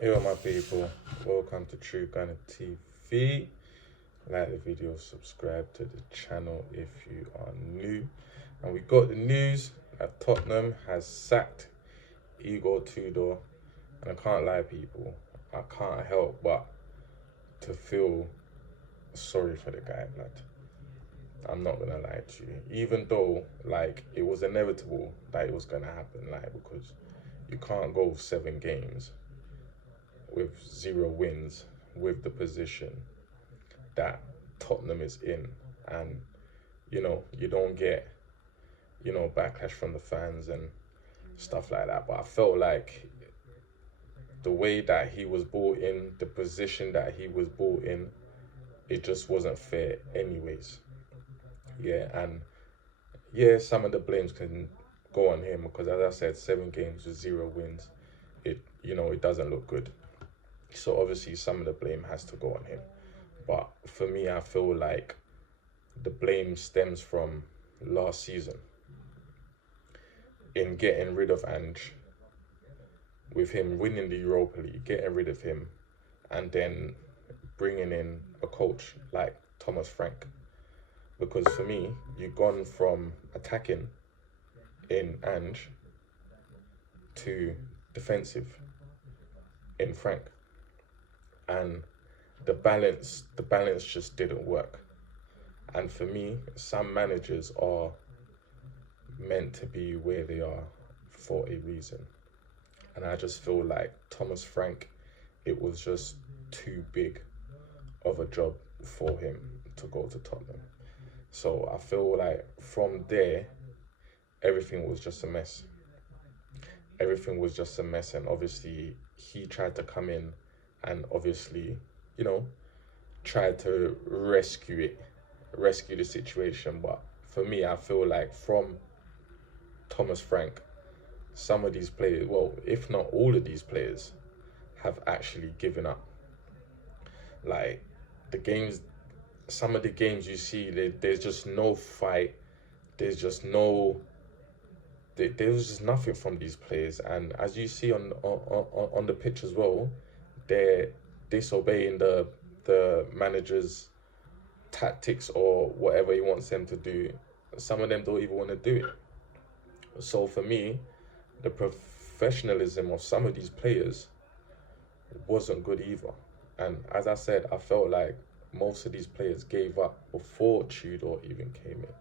Yo, my people, welcome to True Gunner TV. Like the video, subscribe to the channel if you are new. And we got the news that Tottenham has sacked Tudor. And I can't lie, people, I can't help but to feel sorry for the guy, blood. I'm not gonna lie to you. Even though, like, it was inevitable that it was gonna happen, like, because you can't go 7 games with 0 wins with the position that Tottenham is in, and you don't get backlash from the fans and stuff like that. But I felt like the way that he was brought in, the position that he was brought in, it just wasn't fair anyways. And some of the blames can go on him because, as I said, 7 games with 0 wins, it doesn't look good. So obviously some of the blame has to go on him. But for me, I feel like the blame stems from last season in getting rid of Ange, with him winning the Europa League, getting rid of him, and then bringing in a coach like Thomas Frank. Because for me, you've gone from attacking in Ange to defensive in Frank. And the balance just didn't work. And for me, some managers are meant to be where they are for a reason. And I just feel like Thomas Frank, it was just too big of a job for him to go to Tottenham. So I feel like from there, everything was just a mess. Everything was just a mess. And obviously he tried to come in and obviously, tried to rescue the situation. But for me, I feel like from Thomas Frank, some of these players, well, if not all of these players, have actually given up. Like some of the games you see, there's just no fight. There's just nothing from these players. And as you see on the pitch as well, they're disobeying the manager's tactics or whatever he wants them to do. Some of them don't even want to do it. So for me, the professionalism of some of these players wasn't good either. And as I said, I felt like most of these players gave up before Tudor even came in.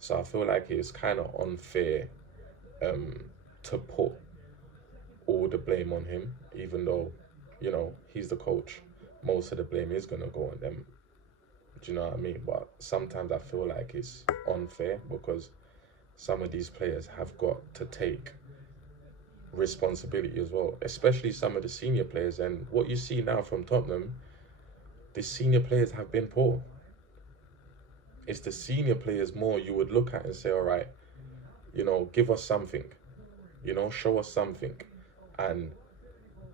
So I feel like it's kind of unfair to put all the blame on him, even though he's the coach. Most of the blame is going to go on them. Do you know what I mean? But sometimes I feel like it's unfair because some of these players have got to take responsibility as well, especially some of the senior players. And what you see now from Tottenham, the senior players have been poor. It's the senior players more you would look at and say, all right, give us something, show us something. And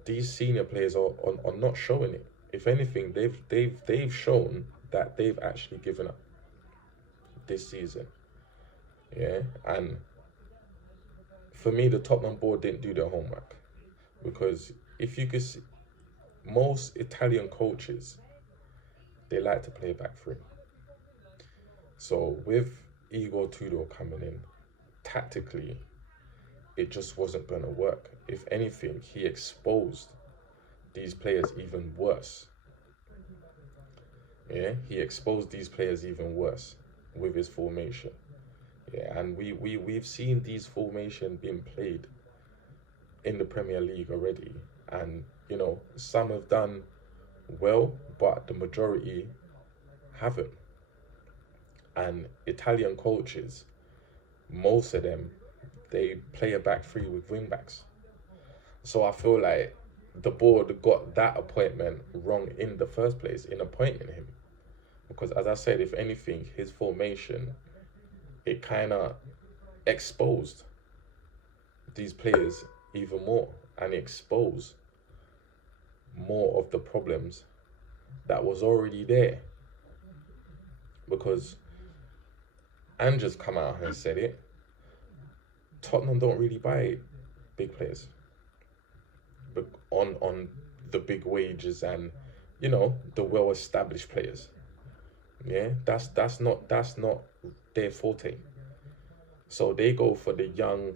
these senior players are not showing it. If anything, they've shown that they've actually given up this season. And for me, the Tottenham board didn't do their homework, because if you could see, most Italian coaches, they like to play back three. So with Tudor coming in, tactically, it just wasn't going to work. If anything, he exposed these players even worse. He exposed these players even worse with his formation. And we've seen these formation being played in the Premier League already. And, some have done well, but the majority haven't. And Italian coaches, most of them, they play a back three with wing backs. So I feel like the board got that appointment wrong in the first place in appointing him. Because as I said, if anything, his formation, it kind of exposed these players even more and exposed more of the problems that was already there. Because Ange's come out and said it, Tottenham don't really buy big players. But on the big wages and, you know, the well-established players. Yeah, that's not their forte. So they go for the young,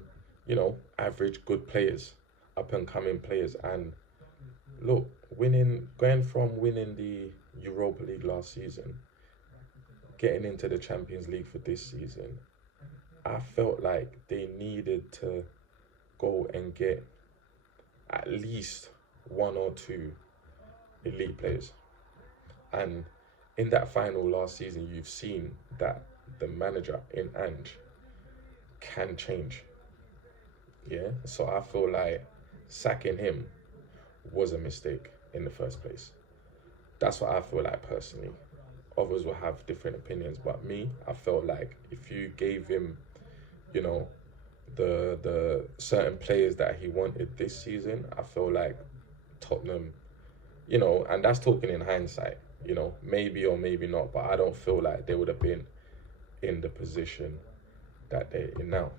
you know, average good players, up and coming players. And look, going from winning the Europa League last season, getting into the Champions League for this season, I felt like they needed to go and get at least one or two elite players. And in that final last season, you've seen that the manager in Ange can change. Yeah, so I feel like sacking him was a mistake in the first place. That's what I feel like personally. Others will have different opinions, but me, I felt like if you gave him, you know, the certain players that he wanted this season, I feel like Tottenham, you know, and that's talking in hindsight, you know, maybe or maybe not, but I don't feel like they would have been in the position that they're in now.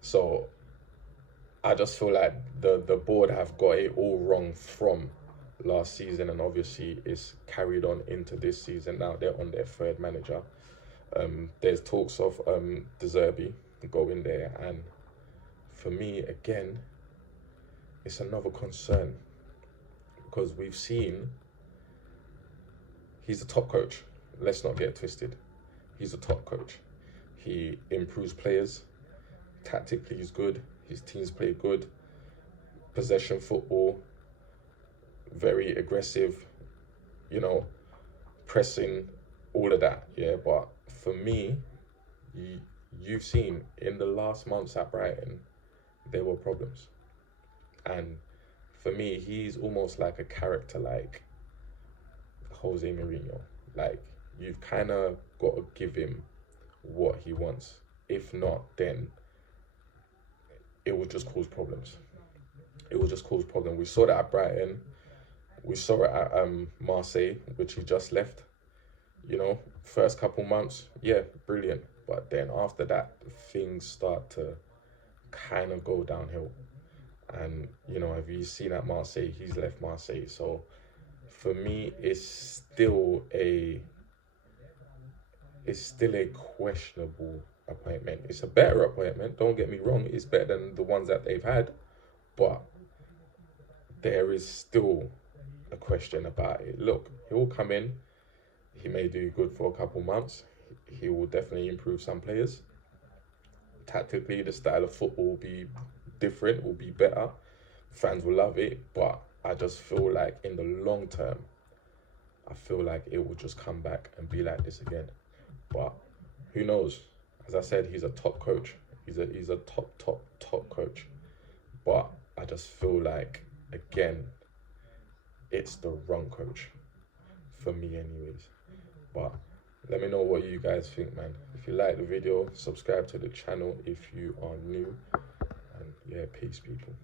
So I just feel like the board have got it all wrong from last season, and obviously it's carried on into this season. Now they're on their third manager. There's talks of Zerbi going there, and for me, again, it's another concern because we've seen he's a top coach. Let's not get twisted. He's a top coach. He improves players. Tactically, he's good. His teams play good. Possession football. Very aggressive. You know, pressing, all of that. Yeah, but for me, you've seen in the last months at Brighton, there were problems. And for me, he's almost like a character like Jose Mourinho. Like, you've kind of got to give him what he wants. If not, then it will just cause problems. It will just cause problems. We saw that at Brighton. We saw it at Marseille, which he just left. You know, first couple months, yeah, brilliant. But then after that, things start to kind of go downhill. And, you know, have you seen at Marseille? He's left Marseille. So for me, it's still a questionable appointment. It's a better appointment, don't get me wrong. It's better than the ones that they've had. But there is still a question about it. Look, he will come in. He may do good for a couple months. He will definitely improve some players. Tactically, the style of football will be different, will be better. Fans will love it. But I just feel like in the long term, I feel like it will just come back and be like this again. But who knows? As I said, he's a top coach. He's a top coach. But I just feel like, again, it's the wrong coach. For me anyways. But let me know what you guys think, man. If you like the video, subscribe to the channel if you are new. And yeah, peace, people.